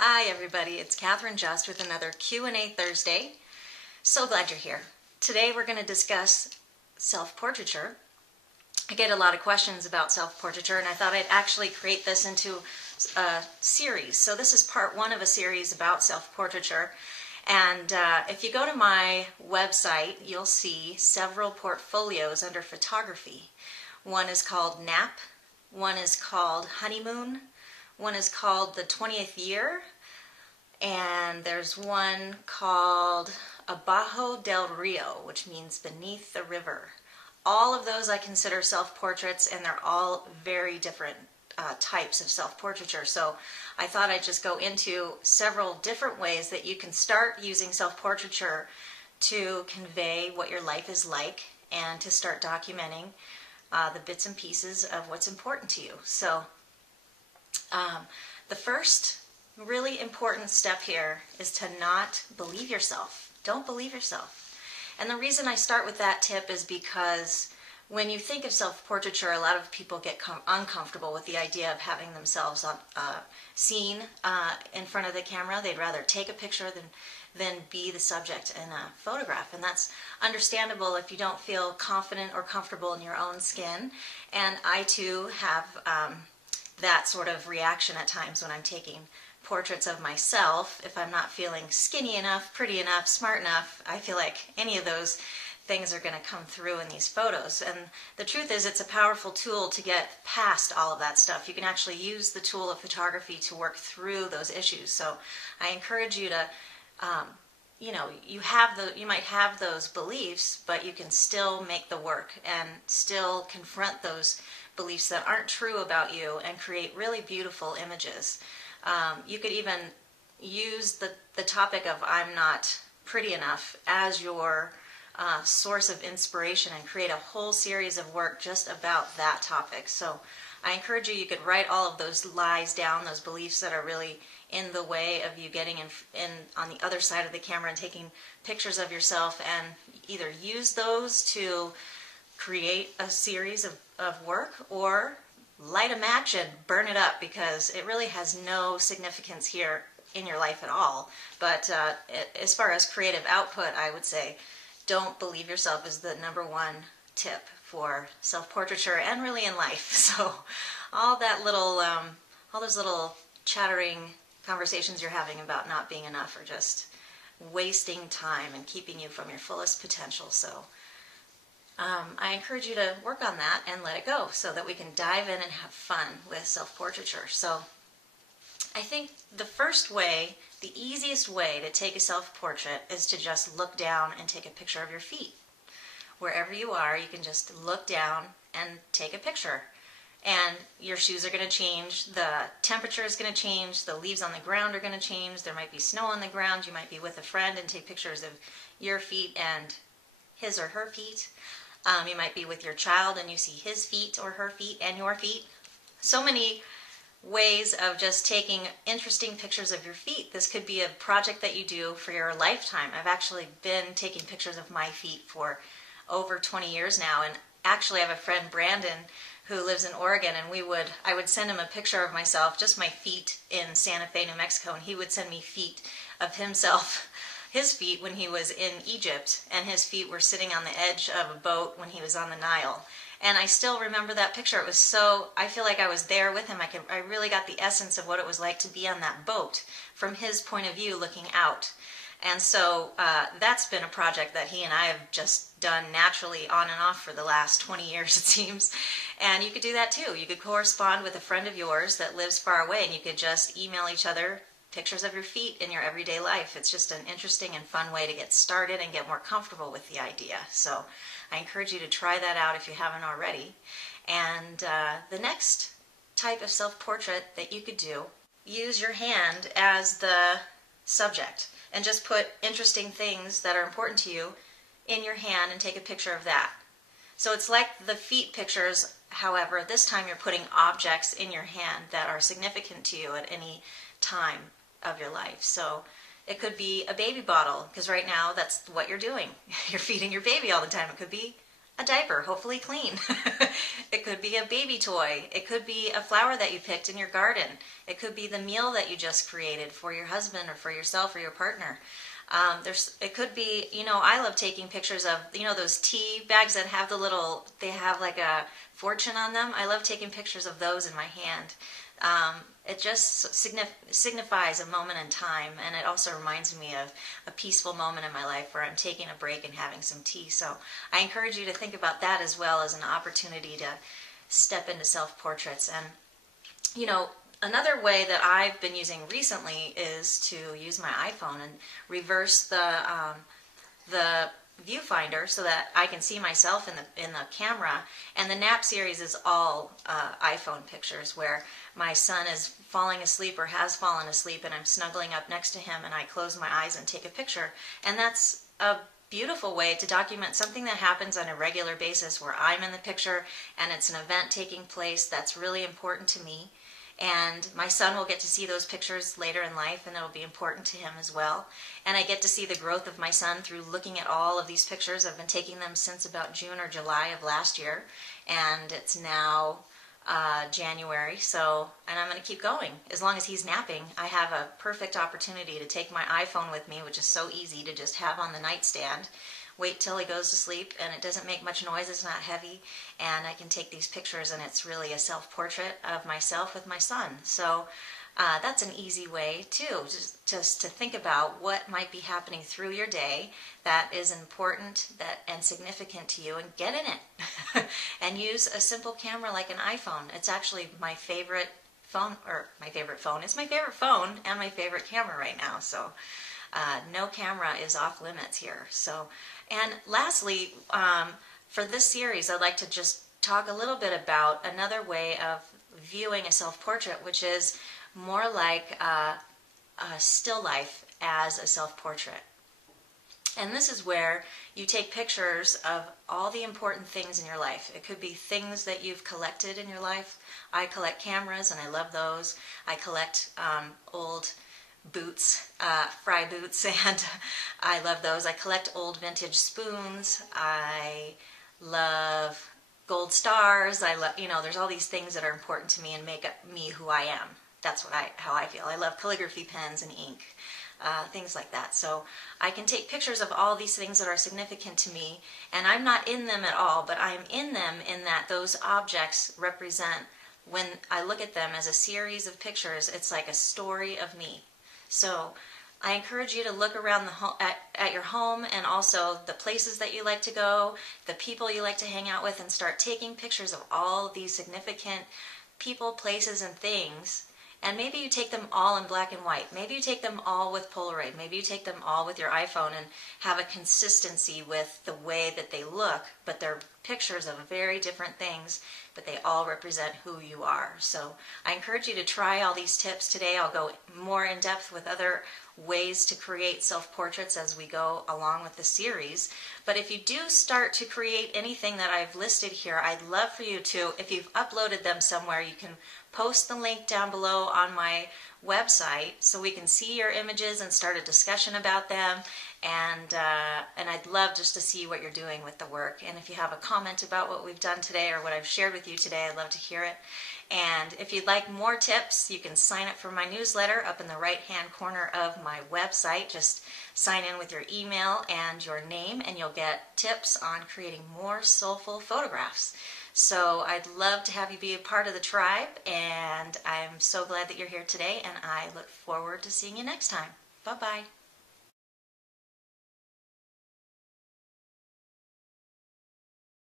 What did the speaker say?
Hi everybody, it's Catherine Just with another Q&A Thursday. So glad you're here. Today we're going to discuss self-portraiture. I get a lot of questions about self-portraiture and I thought I'd actually create this into a series. So this is part one of a series about self-portraiture. And if you go to my website, you'll see several portfolios under photography. One is called Nap, one is called Honeymoon, one is called The 20th Year, and there's one called Abajo del Rio, which means beneath the river. All of those I consider self-portraits, and they're all very different types of self-portraiture. So I thought I'd just go into several different ways that you can start using self-portraiture to convey what your life is like and to start documenting the bits and pieces of what's important to you. So the first really important step here is to not believe yourself. Don't believe yourself. And the reason I start with that tip is because when you think of self-portraiture, a lot of people get uncomfortable with the idea of having themselves seen in front of the camera. They'd rather take a picture than be the subject in a photograph. And that's understandable if you don't feel confident or comfortable in your own skin. And I too have that sort of reaction at times when I'm taking portraits of myself. If I'm not feeling skinny enough, pretty enough, smart enough, I feel like any of those things are going to come through in these photos. And the truth is, it's a powerful tool to get past all of that stuff. You can actually use the tool of photography to work through those issues. So I encourage you to, you might have those beliefs, but you can still make the work and still confront those beliefs that aren't true about you and create really beautiful images. You could even use the topic of I'm not pretty enough as your source of inspiration and create a whole series of work just about that topic. So I encourage you, you could write all of those lies down, those beliefs that are really in the way of you getting in on the other side of the camera and taking pictures of yourself, and either use those to create a series of work or light a match and burn it up, because it really has no significance here in your life at all. But as far as creative output, I would say don't believe yourself is the number one tip for self-portraiture and really in life. So all those little chattering conversations you're having about not being enough are just wasting time and keeping you from your fullest potential. So I encourage you to work on that and let it go so that we can dive in and have fun with self-portraiture. So I think the first way, the easiest way to take a self-portrait is to just look down and take a picture of your feet. Wherever you are, you can just look down and take a picture. And your shoes are going to change, the temperature is going to change, the leaves on the ground are going to change, there might be snow on the ground, you might be with a friend and take pictures of your feet and his or her feet. You might be with your child and you see his feet or her feet and your feet. So many ways of just taking interesting pictures of your feet. This could be a project that you do for your lifetime. I've actually been taking pictures of my feet for over 20 years now, and actually I have a friend, Brandon, who lives in Oregon, and I would send him a picture of myself, just my feet, in Santa Fe, New Mexico, and he would send me feet of himself, his feet when he was in Egypt, and his feet were sitting on the edge of a boat when he was on the Nile. And I still remember that picture. It was so, I feel like I was there with him. I really got the essence of what it was like to be on that boat from his point of view looking out. And so that's been a project that he and I have just done naturally on and off for the last 20 years, it seems. And you could do that too. You could correspond with a friend of yours that lives far away, and you could just email each other pictures of your feet in your everyday life. It's just an interesting and fun way to get started and get more comfortable with the idea. So I encourage you to try that out if you haven't already. And the next type of self-portrait that you could do, use your hand as the subject and just put interesting things that are important to you in your hand and take a picture of that. So it's like the feet pictures, however, this time you're putting objects in your hand that are significant to you at any time of your life. So it could be a baby bottle, because right now that's what you're doing. You're feeding your baby all the time. It could be a diaper, hopefully clean. It could be a baby toy. It could be a flower that you picked in your garden. It could be the meal that you just created for your husband or for yourself or your partner. It could be, I love taking pictures of, those tea bags that have they have like a fortune on them. I love taking pictures of those in my hand. It just signifies a moment in time, and it also reminds me of a peaceful moment in my life where I'm taking a break and having some tea. So I encourage you to think about that as well as an opportunity to step into self-portraits. And, another way that I've been using recently is to use my iPhone and reverse the viewfinder so that I can see myself in the camera. And the nap series is all iPhone pictures where my son is falling asleep or has fallen asleep, and I'm snuggling up next to him, and I close my eyes and take a picture. And that's a beautiful way to document something that happens on a regular basis where I'm in the picture and it's an event taking place that's really important to me. And my son will get to see those pictures later in life, and it'll be important to him as well. And I get to see the growth of my son through looking at all of these pictures. I've been taking them since about June or July of last year, and it's now January, and I'm going to keep going. As long as he's napping, I have a perfect opportunity to take my iPhone with me, which is so easy to just have on the nightstand, wait till he goes to sleep, and it doesn't make much noise, it's not heavy, and I can take these pictures, and it's really a self-portrait of myself with my son. So that's an easy way too, just to think about what might be happening through your day that is important and significant to you, and get in it. And use a simple camera like an iPhone. It's actually my favorite phone, it's my favorite phone and my favorite camera right now. So no camera is off limits here. So, and lastly, for this series, I'd like to just talk a little bit about another way of viewing a self-portrait, which is more like a still life as a self-portrait. And this is where you take pictures of all the important things in your life. It could be things that you've collected in your life. I collect cameras, and I love those. I collect old boots, fry boots, and I love those. I collect old vintage spoons. I love gold stars. I love, there's all these things that are important to me and make me who I am. That's how I feel. I love calligraphy pens and ink, things like that. So I can take pictures of all these things that are significant to me, and I'm not in them at all, but I'm in them in that those objects represent, when I look at them as a series of pictures, it's like a story of me. So I encourage you to look around at your home, and also the places that you like to go, the people you like to hang out with, and start taking pictures of all these significant people, places, and things. And maybe you take them all in black and white. Maybe you take them all with Polaroid. Maybe you take them all with your iPhone and have a consistency with the way that they look, but they're pictures of very different things, but they all represent who you are. So I encourage you to try all these tips today. I'll go more in depth with other ways to create self-portraits as we go along with the series. But if you do start to create anything that I've listed here, I'd love for you to, if you've uploaded them somewhere, you can post the link down below on my website so we can see your images and start a discussion about them. And I'd love just to see what you're doing with the work. And if you have a comment about what we've done today or what I've shared with you today, I'd love to hear it. And if you'd like more tips, you can sign up for my newsletter up in the right-hand corner of my website. Just sign in with your email and your name, and you'll get tips on creating more soulful photographs. So I'd love to have you be a part of the tribe, and I'm so glad that you're here today, and I look forward to seeing you next time. Bye-bye.